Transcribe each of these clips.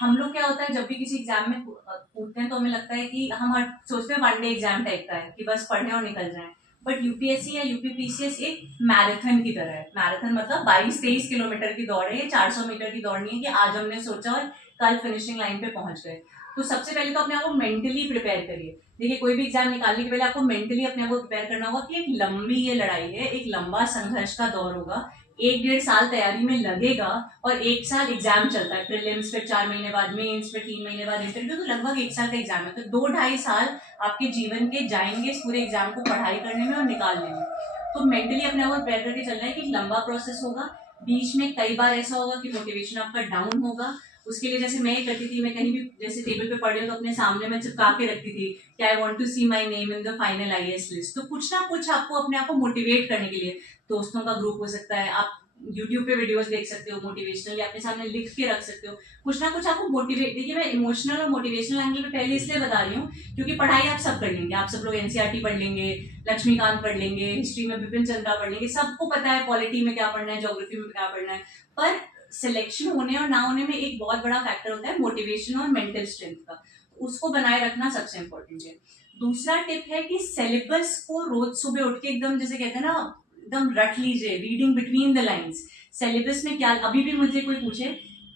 हम लोग क्या होता है जब भी किसी एग्जाम में कूदते हैं तो हमें लगता है कि हम सोचते हैं वन डे एग्जाम टाइप का है कि बस पढ़े और निकल जाएं। बट यूपीएससी या यूपीपीसीएस एक मैराथन की तरह है। मैराथन मतलब 22-23 किलोमीटर की दौड़ है, ये 400 मीटर की दौड़ नहीं है कि आज हमने सोचा और कल फिनिशिंग लाइन पे पहुंच गए। तो सबसे पहले तो अपने आप को मेंटली प्रिपेयर करिए। देखिए कोई भी एग्जाम निकालने के पहले आपको मेंटली अपने आप को प्रिपेयर करना होगा कि एक लंबी ये लड़ाई है, एक लंबा संघर्ष का दौर होगा, 1-1.5 साल तैयारी में लगेगा और 1 साल एग्जाम चलता है, प्रीलिम्स फिर 4 महीने बाद मेंस फिर 3 महीने बाद इंटरव्यू, तो लगभग 1 साल का एग्जाम है। तो 2-2.5 साल आपके जीवन के जाएंगे इस पूरे एग्जाम को पढ़ाई करने में और निकालने में। तो मेंटली अपने आप को प्रिपेयर करके चलना है कि लंबा प्रोसेस होगा, बीच में कई बार ऐसा होगा कि मोटिवेशन आपका डाउन होगा। उसके लिए जैसे मैं करती थी, मैं कहीं भी जैसे टेबल पे पढ़ी तो अपने सामने मैं चिपका के रखती थी कि I want to see my name in the final IAS list. तो कुछ ना कुछ आपको अपने आप को मोटिवेट करने के लिए, दोस्तों का ग्रुप हो सकता है, आप यूट्यूब पे वीडियोस देख सकते हो मोटिवेशनल, या अपने सामने लिख के रख सकते हो, कुछ ना कुछ आपको मोटिवेट। देखिए मैं इमोशनल और मोटिवेशनल एंगल पे पहले इसलिए बता रही हूँ क्योंकि पढ़ाई आप सब कर लेंगे, आप सब लोग एनसीईआरटी पढ़ लेंगे, लक्ष्मीकांत पढ़ लेंगे, हिस्ट्री में बिपिन चंद्रा पढ़ लेंगे, सबको पता है पॉलिटी में क्या पढ़ना है, ज्योग्राफी में क्या पढ़ना है। पर सिलेक्शन होने और ना होने में एक बहुत बड़ा फैक्टर होता है मोटिवेशन और मेंटल स्ट्रेंथ का, उसको बनाए रखना सबसे इंपॉर्टेंट है। दूसरा टिप है कि सिलेबस को रोज सुबह उठ के एकदम जैसे कहते हैं ना, एकदम रट लीजिए, reading between the lines. Syllabus में क्या, अभी भी मुझे कोई पूछे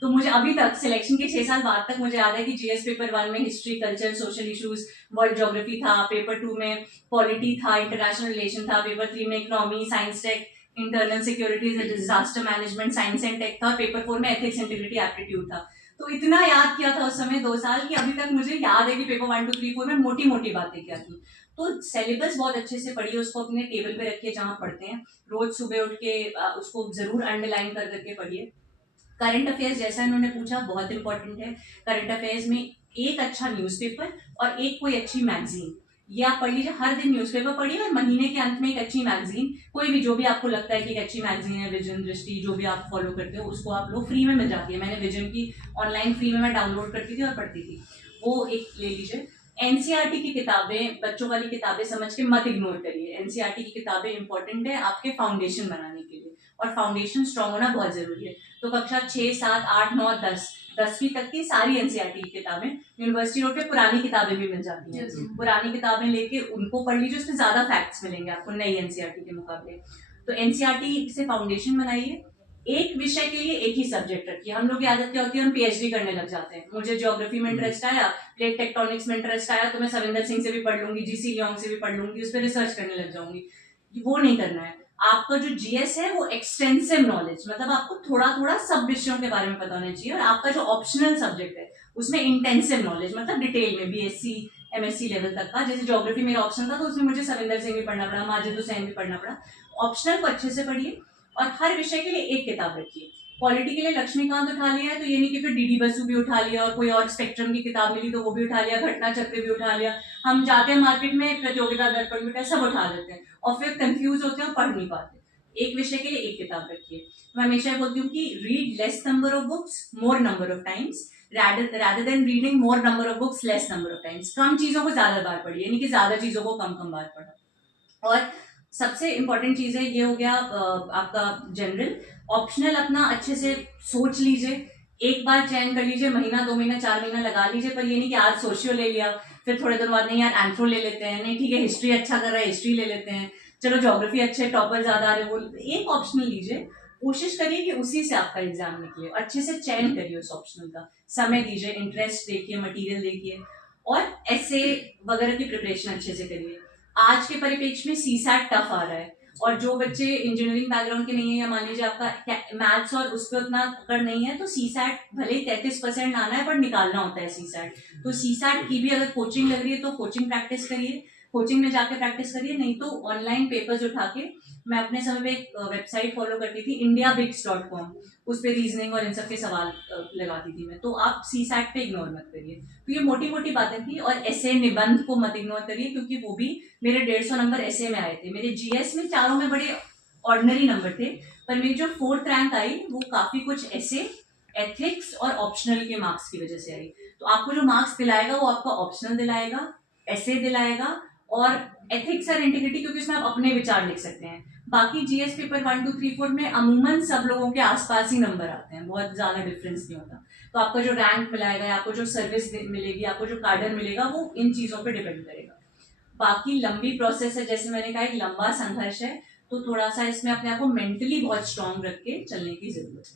तो मुझे अभी तक सिलेक्शन के 6 साल बाद तक मुझे याद है कि जीएस पेपर 1 में history, culture, social issues, world geography था, पेपर 2 में पॉलिटी था, इंटरनेशनल रिलेशन था, पेपर 3 में economy, science tech, internal securities, disaster management, science and tech था, पेपर 4 में एथिक्स, इंटीग्रिटी, एप्टीट्यूड था। तो इतना याद किया था उस समय 2 साल की, अभी तक मुझे याद है कि पेपर 1, 2, 3, 4 में मोटी मोटी बातें क्या थी। तो सिलेबस बहुत अच्छे से पढ़िए, उसको अपने टेबल पे रखिए जहां पढ़ते हैं, रोज सुबह उठ के उसको जरूर अंडरलाइन कर करके पढ़िए। करंट अफेयर्स जैसा इन्होंने पूछा बहुत इंपॉर्टेंट है। करंट अफेयर्स में एक अच्छा न्यूज़पेपर और एक कोई अच्छी मैगजीन, ये आप पढ़ लीजिए। हर दिन न्यूज़पेपर पढ़िए और महीने के अंत में एक अच्छी मैगजीन, कोई भी जो भी आपको लगता है कि एक अच्छी मैगजीन है, विजन, दृष्टि, जो भी आप फॉलो करते हो उसको आप लोग, फ्री में मिल जाती है। मैंने विजन की ऑनलाइन फ्री में मैं डाउनलोड करती थी और पढ़ती थी, वो एक ले लीजिए। एनसीईआरटी की किताबें, बच्चों वाली किताबें समझ के मत इग्नोर करिए। एनसीईआरटी की किताबें इंपॉर्टेंट है आपके फाउंडेशन बनाने के लिए, और फाउंडेशन स्ट्रांग होना बहुत जरूरी है। तो कक्षा 6, 7, 8, 9, 10, 10वीं तक की सारी एनसीईआरटी की किताबें यूनिवर्सिटी रोड पे, पुरानी किताबें भी मिल जाती हैं, पुरानी किताबें लेके उनको पढ़ लीजिए, उसमें ज्यादा फैक्ट्स मिलेंगे आपको नई एनसीईआरटी के मुकाबले। तो एनसीईआरटी से फाउंडेशन बनाइए। एक विषय के लिए एक ही सब्जेक्ट रखिए। हम लोग की आदत क्या होती है, हम पीएचडी करने लग जाते हैं। मुझे ज्योग्राफी में इंटरेस्ट आया, प्लेट टेक्टोनिक्स में इंटरेस्ट आया, तो मैं सविंदर सिंह से भी पढ़ लूंगी, जीसी लियोंग से भी पढ़ लूंगी, उस पर रिसर्च करने लग जाऊंगी। वो नहीं करना है। आपका जो जीएस है वो एक्सटेंसिव नॉलेज, मतलब आपको थोड़ा थोड़ा सब विषयों के बारे में पता होना चाहिए। और आपका जो ऑप्शनल सब्जेक्ट है उसमें इंटेंसिव नॉलेज, मतलब डिटेल में बीएससी एमएससी लेवल तक का। जैसे ज्योग्राफी मेरा ऑप्शन था तो उसमें मुझे सविंदर सिंह भी पढ़ना पड़ा, माजिद हुसैन भी पढ़ना पड़ा। ऑप्शनल को अच्छे से पढ़िए और हर विषय के लिए एक किताब रखिए। पॉलिटी के लिए लक्ष्मीकांत उठा लिया है तो ये नहीं कि फिर डीडी बसु भी उठा लिया, और कोई और स्पेक्ट्रम की किताब मिली तो वो भी उठा लिया, घटना चक्र भी उठा लिया। हम जाते हैं मार्केट में, प्रतियोगिता दर्पण भी सब उठा लेते हैं और फिर कंफ्यूज होते हैं और पढ़ नहीं पाते। एक विषय के लिए एक किताब रखिए। मैं हमेशा बोलती हूँ कि read less number of books more number of times, rather than reading more number of books less number of times। कम चीजों को ज्यादा बार पढ़िए, यानी कि ज्यादा चीजों को कम कम बार पढ़ा। और सबसे इंपॉर्टेंट चीज है, ये हो गया आपका जनरल। ऑप्शनल अपना अच्छे से सोच लीजिए, एक बार चयन कर लीजिए, महीना 2 महीना 4 महीना लगा लीजिए। पर ये नहीं कि आज सोशियो ले लिया फिर थोड़े दिन बाद नहीं यार एंथ्रो ले लेते हैं, नहीं ठीक है हिस्ट्री अच्छा कर रहा है हिस्ट्री ले लेते हैं, चलो ज्योग्राफी अच्छे टॉपर ज्यादा आ रहे वो, एक ऑप्शनल लीजिए। कोशिश करिए कि उसी से आपका एग्जाम निकले, अच्छे से चयन करिए उस ऑप्शनल का, समय दीजिए, इंटरेस्ट देखिए, मटेरियल देखिए, और ऐसे वगैरह की प्रिपरेशन अच्छे से करिए। आज के परिप्रेक्ष्य में सीसैट टफ आ रहा है, और जो बच्चे इंजीनियरिंग बैकग्राउंड के नहीं है, या मान लीजिए आपका मैथ्स और उस पर उतना पकड़ नहीं है, तो सीसैट भले ही 33% आना है पर निकालना होता है सीसैट। तो सीसैट की भी अगर कोचिंग लग रही है तो कोचिंग प्रैक्टिस करिए, कोचिंग में जाके प्रैक्टिस करिए, नहीं तो ऑनलाइन पेपर्स उठा के। मैं अपने समय पे एक वेबसाइट फॉलो करती थी indiabigs.com, उस पर रीजनिंग और इन सब के सवाल लगाती थी मैं। तो आप सीसैट पे इग्नोर मत करिए। तो ये मोटी मोटी बातें थी। और ऐसे निबंध को मत इग्नोर करिए, क्योंकि वो भी मेरे 150 नंबर ऐसे में आए थे। मेरे जीएस में चारों में बड़े ऑर्डिनरी नंबर थे, पर मेरी जो 4th रैंक आई वो काफी कुछ ऐसे, एथिक्स और ऑप्शनल के मार्क्स की वजह से आई। तो आपको जो मार्क्स दिलाएगा वो आपका ऑप्शनल दिलाएगा, ऐसे दिलाएगा, और एथिक्स और इंटीग्रिटी, क्योंकि उसमें आप अपने विचार लिख सकते हैं। बाकी जीएस पेपर 1, 2, 3, 4 में अमूमन सब लोगों के आसपास ही नंबर आते हैं, बहुत ज्यादा डिफरेंस नहीं होता। तो आपका जो रैंक मिलाएगा, आपको जो सर्विस मिलेगी, आपको जो कार्डर मिलेगा, वो इन चीजों पे डिपेंड करेगा। बाकी लंबी प्रोसेस है, जैसे मैंने कहा एक लंबा संघर्ष है, तो थोड़ा सा इसमें अपने आप को मेंटली बहुत स्ट्रांग रख के चलने की जरूरत है।